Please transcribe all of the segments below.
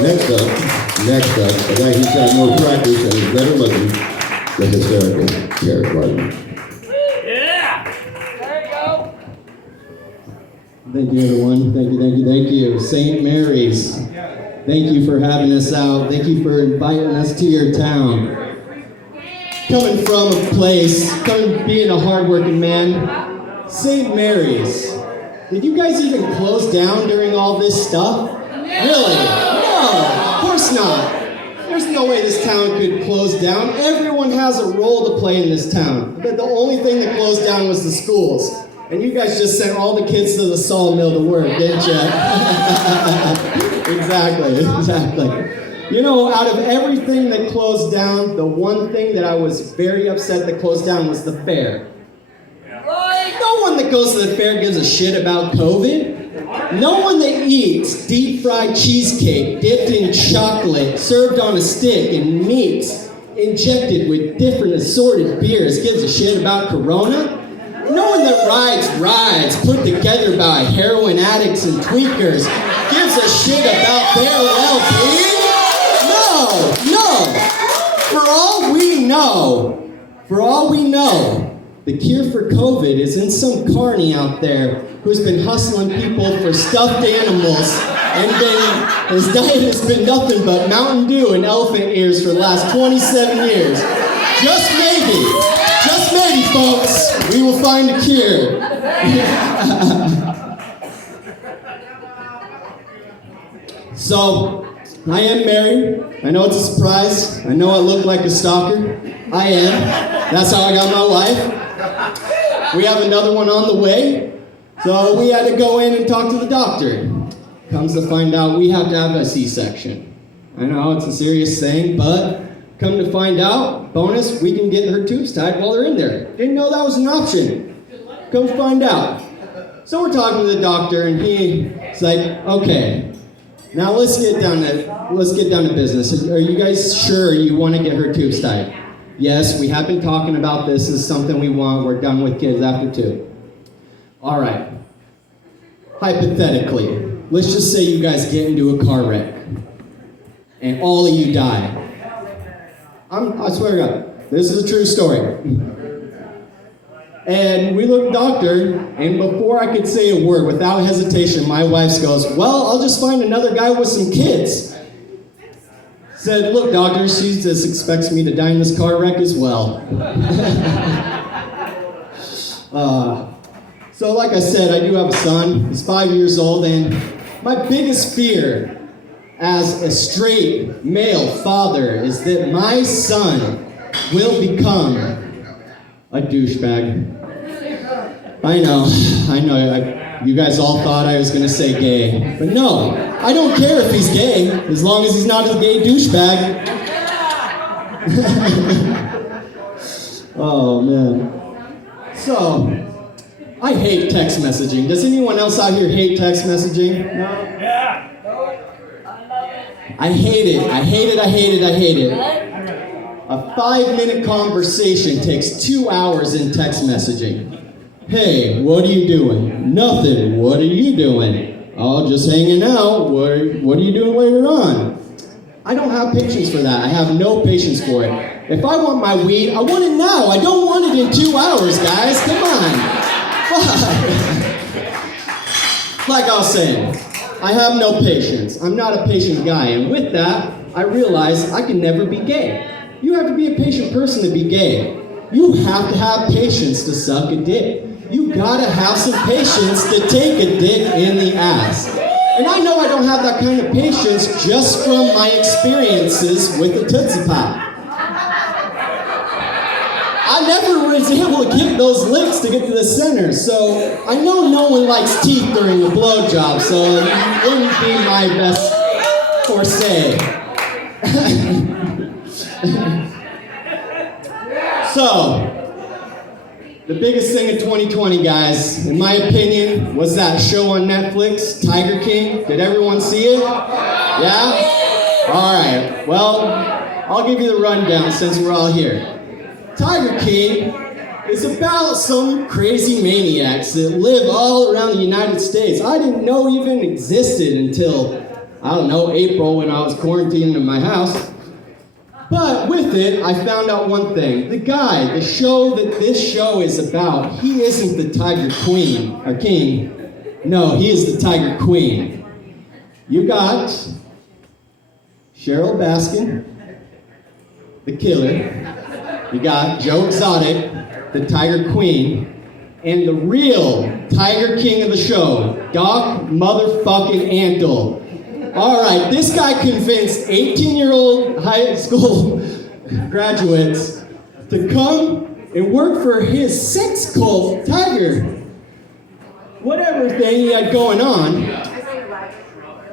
Next up, a guy who's got more practice and is better looking, the hysterical Garrett Gardner. Yeah! There you go. Thank you, everyone. Thank you. St. Mary's. Thank you for having us out. Thank you for inviting us to your town. Coming from a place, being a hardworking man, St. Mary's. Did you guys even close down during all this stuff? Really? No, of course not. There's no way this town could close down. Everyone has a role to play in this town. But the only thing that closed down was the schools. And you guys just sent all the kids to the sawmill to work, didn't you? Exactly. You know, out of everything that closed down, the one thing that I was very upset that closed down was the fair. No one that goes to the fair gives a shit about COVID. No one that eats deep-fried cheesecake dipped in chocolate, served on a stick, and meats injected with different assorted beers gives a shit about Corona. No one that rides put together by heroin addicts and tweakers gives a shit about their well-being. No. For all we know, the cure for COVID is in some carny out there who's been hustling people for stuffed animals and his diet has been nothing but Mountain Dew and elephant ears for the last 27 years. Just maybe, folks, we will find a cure. So, I am married. I know it's a surprise. I know I look like a stalker. I am. That's how I got my wife. We have another one on the way. So we had to go in and talk to the doctor. Comes to find out we have to have a C-section. I know it's a serious thing, but come to find out, bonus, we can get her tubes tied while they're in there. Didn't know that was an option. Come to find out. So we're talking to the doctor and he's like, okay, now let's get down to business. Are you guys sure you want to get her tubes tied? Yes, we have been talking about this. This is something we want. We're done with kids after 2. All right. Hypothetically, let's just say you guys get into a car wreck and all of you die. I swear to God, this is a true story. And we look at the doctor, and before I could say a word, without hesitation, my wife goes, well, I'll just find another guy with some kids. Said, look, doctor, she just expects me to die in this car wreck as well. So like I said, I do have a son. He's 5 years old, and my biggest fear as a straight male father is that my son will become a douchebag. I know, you guys all thought I was gonna say gay, but no, I don't care if he's gay, as long as he's not a gay douchebag. Oh man. So, I hate text messaging. Does anyone else out here hate text messaging? No? Yeah. I hate it. A 5-minute conversation takes 2 hours in text messaging. Hey, what are you doing? Nothing. What are you doing? Oh, just hanging out. What are you doing later on? I don't have patience for that. I have no patience for it. If I want my weed, I want it now. I don't want it in 2 hours, guys. Come on. Like I was saying, I have no patience. I'm not a patient guy. And with that, I realized I can never be gay. You have to be a patient person to be gay. You have to have patience to suck a dick. You gotta have some patience to take a dick in the ass. And I know I don't have that kind of patience just from my experiences with the Tootsie Pop. I never was able to get those licks to get to the center, so I know no one likes teeth during a blowjob, so it wouldn't be my best forte. So, the biggest thing in 2020, guys, in my opinion, was that show on Netflix, Tiger King. Did everyone see it? Yeah? All right. Well, I'll give you the rundown since we're all here. Tiger King is about some crazy maniacs that live all around the United States. I didn't know even existed until I don't know, April when I was quarantined in my house. But with it, I found out one thing. The guy, the show that this show is about, he isn't the Tiger Queen, or King. No, he is the Tiger Queen. You got Cheryl Baskin, the killer. You got Joe Exotic, the Tiger Queen, and the real Tiger King of the show, Doc motherfucking Antle. All right, this guy convinced 18-year-old high school graduates to come and work for his sex cult, Tiger, whatever thing he had going on.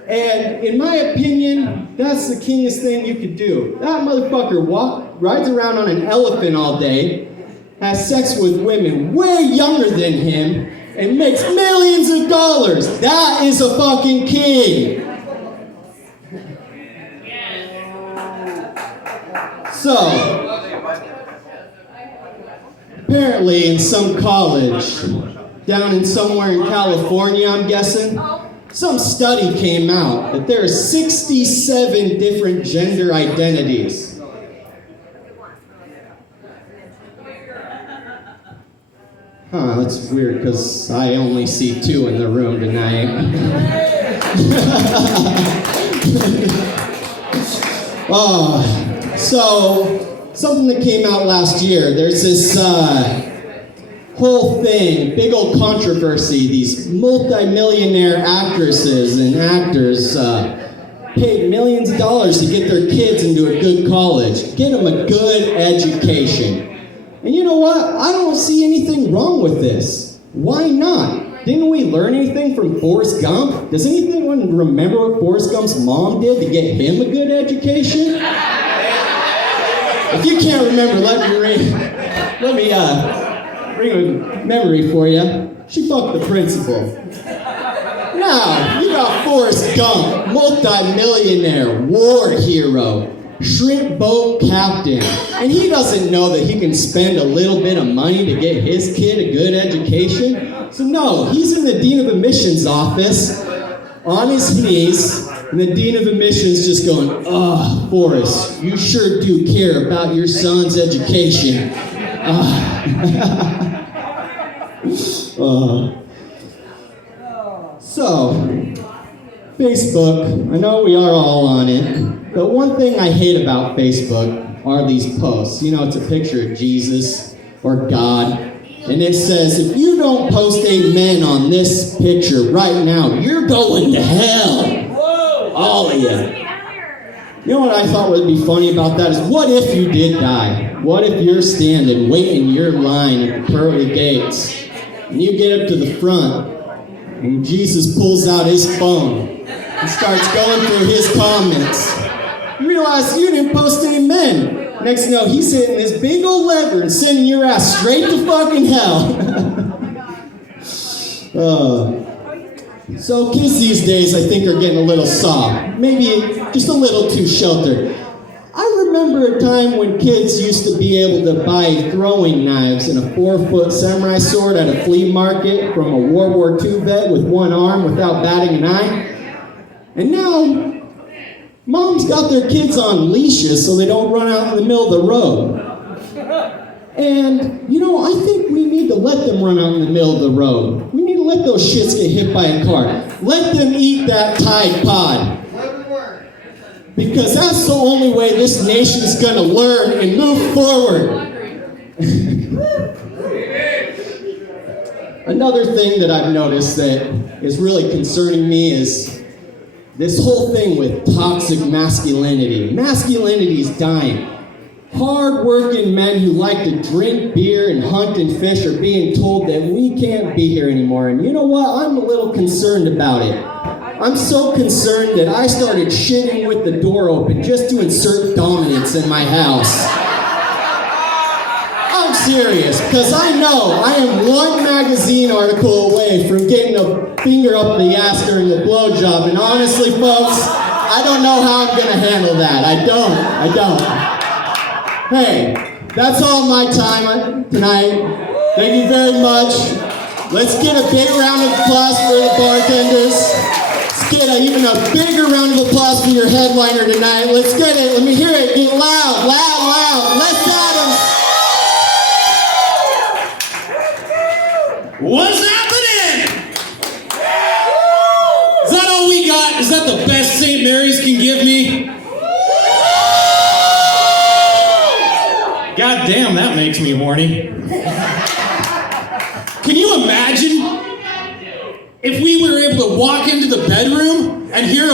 And in my opinion, that's the kingest thing you could do. That motherfucker rides around on an elephant all day, has sex with women way younger than him, and makes millions of dollars. That is a fucking king. So, apparently in some college, down in somewhere in California, I'm guessing, some study came out that there are 67 different gender identities. Huh, that's weird because I only see 2 in the room tonight. So, something that came out last year, there's this whole thing, big old controversy. These multi-millionaire actresses and actors paid millions of dollars to get their kids into a good college, get them a good education. And you know what? I don't see anything wrong with this. Why not? Didn't we learn anything from Forrest Gump? Does anyone remember what Forrest Gump's mom did to get him a good education? If you can't remember, let me bring a memory for you. She fucked the principal. Now, you got Forrest Gump, multi-millionaire, war hero, shrimp boat captain, and he doesn't know that he can spend a little bit of money to get his kid a good education. So no, he's in the Dean of Admissions office, on his knees, and the Dean of Admissions just going, "Oh, Forrest, you sure do care about your son's education." So, Facebook, I know we are all on it, but one thing I hate about Facebook are these posts. You know, it's a picture of Jesus or God, and it says, if you don't post amen on this picture right now, you're going to hell. All of you. You know what I thought would be funny about that is, what if you did die? What if you're standing, waiting your line at the pearly gates, and you get up to the front, and Jesus pulls out his phone and starts going through his comments. You realize you didn't post any men. Next thing you know, he's hitting this big old lever and sending your ass straight to fucking hell. So kids these days, I think, are getting a little soft. Maybe just a little too sheltered. I remember a time when kids used to be able to buy throwing knives and a 4-foot samurai sword at a flea market from a World War II vet with one arm without batting an eye. And now, moms got their kids on leashes so they don't run out in the middle of the road. And, you know, I think we need to let them run out in the middle of the road. We need to let those shits get hit by a car. Let them eat that Tide Pod. Because that's the only way this nation is going to learn and move forward. Another thing that I've noticed that is really concerning me is this whole thing with toxic masculinity. Masculinity is dying. Hard-working men who like to drink beer and hunt and fish are being told that we can't be here anymore. And you know what? I'm a little concerned about it. I'm so concerned that I started shitting with the door open just to insert dominance in my house. I'm serious, because I know I am one magazine article away from getting a finger up the ass during the blowjob. And honestly, folks, I don't know how I'm going to handle that. I don't. Hey, that's all my time tonight. Thank you very much. Let's get a big round of applause for the bartenders. get even a bigger round of applause for your headliner tonight. Let's get it. Let me hear it. Get loud, loud, loud. Les Adams. What's happening? Is that all we got? Is that the best St. Mary's can give me? God damn, that makes me horny. Can you imagine if we were able to walk into the bedroom and hear a